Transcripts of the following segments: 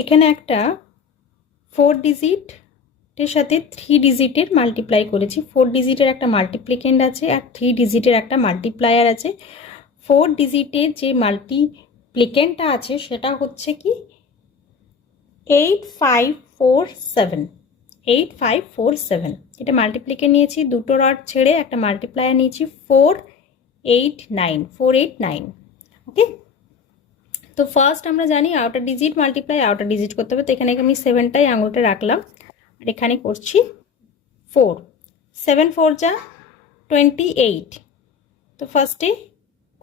এখানে একটা 4 ডিজিটের সাথে 3 ডিজিটের মাল্টিপ্লাই করেছি। 4 ডিজিটের একটা মাল্টিপ্লিকেন্ড আছে আর 3 ডিজিটের একটা মাল্টিপ্লায়ার আছে। 4 ডিজিটের যে মাল্টিপ্লিকেন্ডটা আছে সেটা হচ্ছে কি 8547। 8547 এটা মাল্টিপ্লিকেন্ড নিয়েছি, দুটো রড ছেড়ে একটা মাল্টিপ্লায়ার নিয়েছি 489। ওকে, তো ফার্স্ট আমরা জানি outer digit multiply outer digit করতে হবে। তো এখানে আমি 7টাই আঙুলটা রাখলাম আর এখানে করছি 4। 7 4 যা 28। তো ফার্স্টে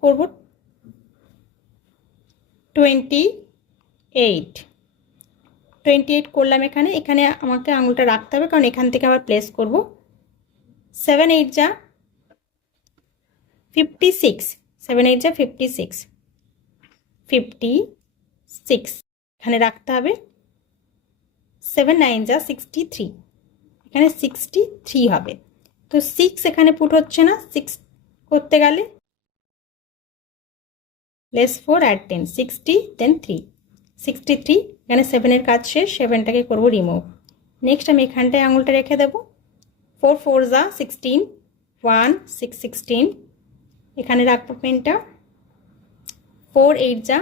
করব 28 করলাম। এখানে এখানে আমাকে আঙুলটা রাখতে হবে কারণ এখান থেকে আবার প্লেস করব। 7 8 যা 56। 7 8 যা 56 এখানে রাখতে হবে। 7 9 যা 63, এখানে 63 হবে। তো 6 এখানে পুট হচ্ছে না, 6 করতে গেলে লেস 4 অ্যাড 10, 60 দেন 3, 63। এখানে 7 এর কাজ শেষ, 7টাকে করব রিমুভ। নেক্সট আমি এখানটায় আঙুলটা রেখে দেব। 4 4 যা 16, 1 6 16 এখানে রাখবো পেনটা। 4 8 যা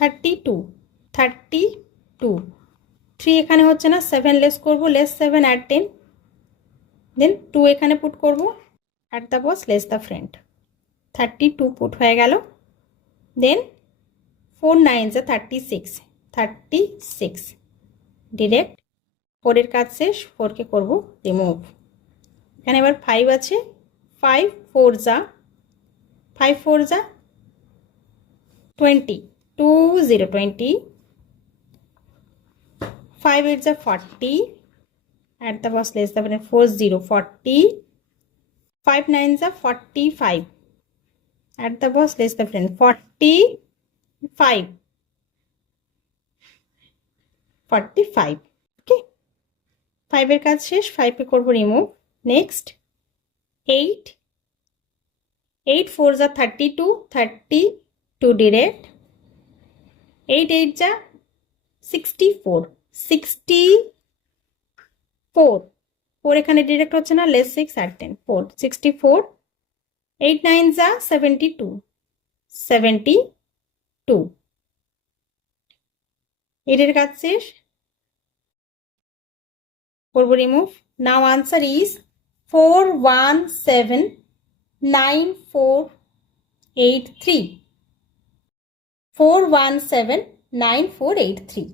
32, 3 এখানে হচ্ছে না, 7 লেস করব, লেস 7 অ্যাড 10 দেন 2 এখানে পুট করব, at the boss less the friend. 32 put হয়ে গেল। দেন 4 9 যা 36 ডিরেক্ট 4 এর কাজ শেষ, 4কে করব রিমুভ। এখানে এবার 5 আছে। 5 4 যা 20, 20 5 8 যা 40 at the boss less than 40 40 5 9 যা 45 at the boss less than 45 ওকে, 5 এর কাজ শেষ, 5 এ করব রিমুভ। নেক্সট 8 4 যা 32 ডিরেক্ট। 8 8 যা 64 4 এখানে ডিরেক্ট হচ্ছে না, লেস 6 অ্যাড 10 4 64। 8 9 যা 72 এর কাজ শেষ, করব রিমুভ। Now answer is 4179483 4179483।